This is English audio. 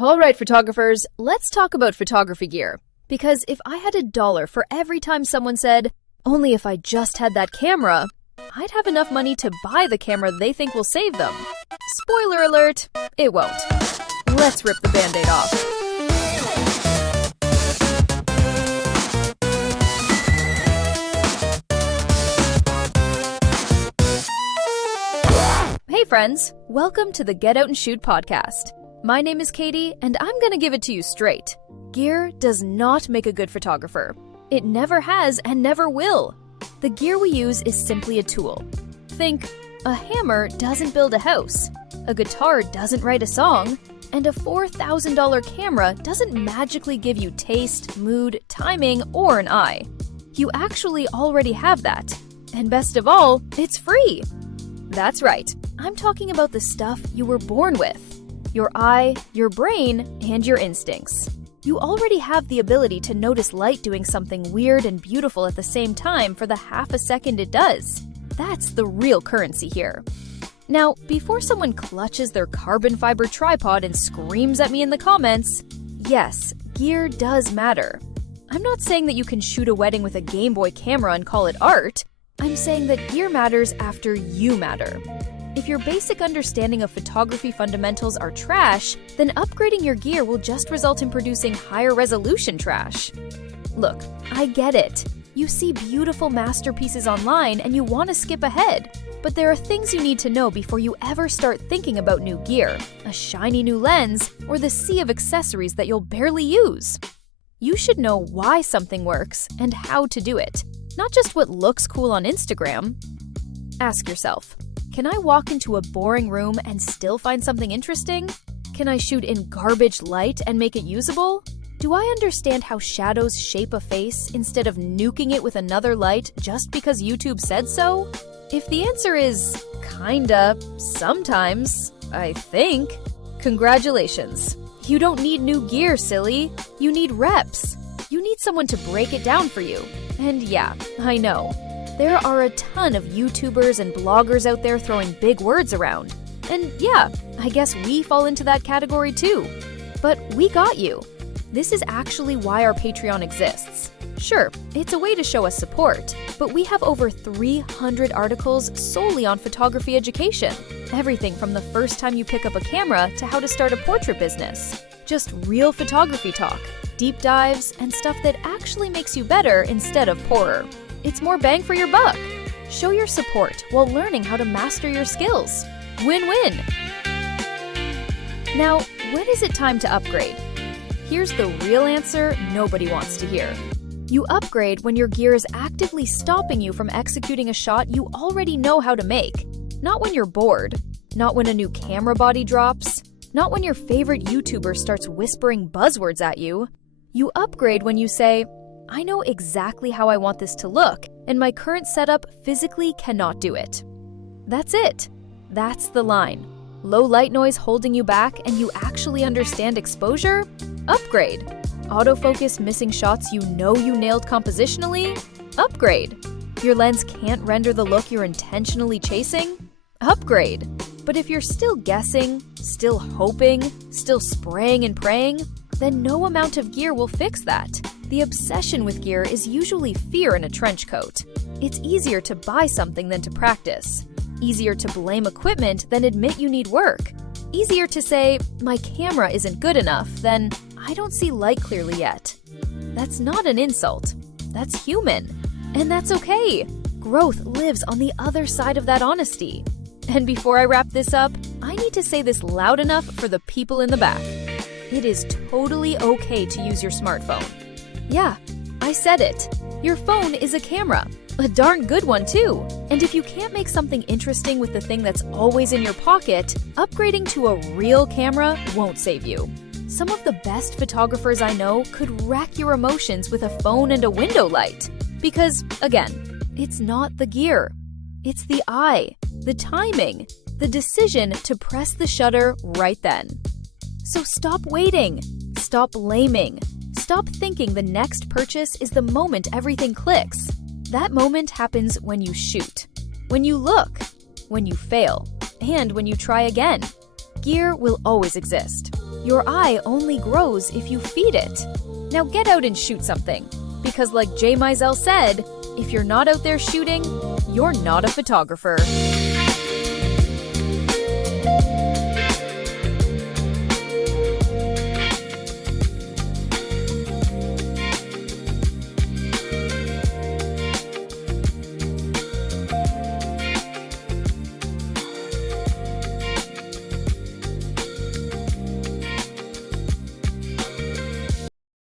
All right, photographers, let's talk about photography gear. Because if I had $1 for every time someone said, only if I just had that camera, I'd have enough money to buy the camera they think will save them. Spoiler alert, it won't. Let's rip the Band-Aid off. Hey friends, welcome to the Get Out and Shoot podcast. My name is Katie, and I'm gonna give it to you straight. Gear does not make a good photographer. It never has and never will. The gear we use is simply a tool. Think, a hammer doesn't build a house, a guitar doesn't write a song, and a $4,000 camera doesn't magically give you taste, mood, timing, or an eye. You actually already have that. And best of all, it's free. That's right, I'm talking about the stuff you were born with. Your eye, your brain, and your instincts. You already have the ability to notice light doing something weird and beautiful at the same time for the half a second it does. That's the real currency here. Now, before someone clutches their carbon fiber tripod and screams at me in the comments, yes, gear does matter. I'm not saying that you can shoot a wedding with a Game Boy camera and call it art. I'm saying that gear matters after you matter. If your basic understanding of photography fundamentals are trash, then upgrading your gear will just result in producing higher resolution trash. Look, I get it. You see beautiful masterpieces online and you want to skip ahead. But there are things you need to know before you ever start thinking about new gear, a shiny new lens, or the sea of accessories that you'll barely use. You should know why something works and how to do it, not just what looks cool on Instagram. Ask yourself, can I walk into a boring room and still find something interesting? Can I shoot in garbage light and make it usable? Do I understand how shadows shape a face instead of nuking it with another light just because YouTube said so? If the answer is kinda, sometimes, I think, congratulations. You don't need new gear, silly. You need reps. You need someone to break it down for you. And yeah, I know. There are a ton of YouTubers and bloggers out there throwing big words around. And yeah, I guess we fall into that category too. But we got you. This is actually why our Patreon exists. Sure, it's a way to show us support, but we have over 300 articles solely on photography education. Everything from the first time you pick up a camera to how to start a portrait business. Just real photography talk, deep dives, and stuff that actually makes you better instead of poorer. It's more bang for your buck. Show your support while learning how to master your skills. Win-win. Now, when is it time to upgrade? Here's the real answer nobody wants to hear. You upgrade when your gear is actively stopping you from executing a shot you already know how to make. Not when you're bored. Not when a new camera body drops. Not when your favorite YouTuber starts whispering buzzwords at you. You upgrade when you say, I know exactly how I want this to look, and my current setup physically cannot do it. That's it. That's the line. Low light noise holding you back and you actually understand exposure? Upgrade. Autofocus missing shots you know you nailed compositionally? Upgrade. Your lens can't render the look you're intentionally chasing? Upgrade. But if you're still guessing, still hoping, still spraying and praying, then no amount of gear will fix that. The obsession with gear is usually fear in a trench coat. It's easier to buy something than to practice. Easier to blame equipment than admit you need work. Easier to say, my camera isn't good enough, than I don't see light clearly yet. That's not an insult. That's human. And that's okay. Growth lives on the other side of that honesty. And before I wrap this up, I need to say this loud enough for the people in the back. It is totally okay to use your smartphone. Yeah, I said it. Your phone is a camera. A darn good one, too. And if you can't make something interesting with the thing that's always in your pocket, upgrading to a real camera won't save you. Some of the best photographers I know could wreck your emotions with a phone and a window light. Because, again, it's not the gear. It's the eye, the timing, the decision to press the shutter right then. So stop waiting. Stop blaming. Stop thinking the next purchase is the moment everything clicks. That moment happens when you shoot, when you look, when you fail, and when you try again. Gear will always exist. Your eye only grows if you feed it. Now get out and shoot something. Because like Jay Mizell said, if you're not out there shooting, you're not a photographer.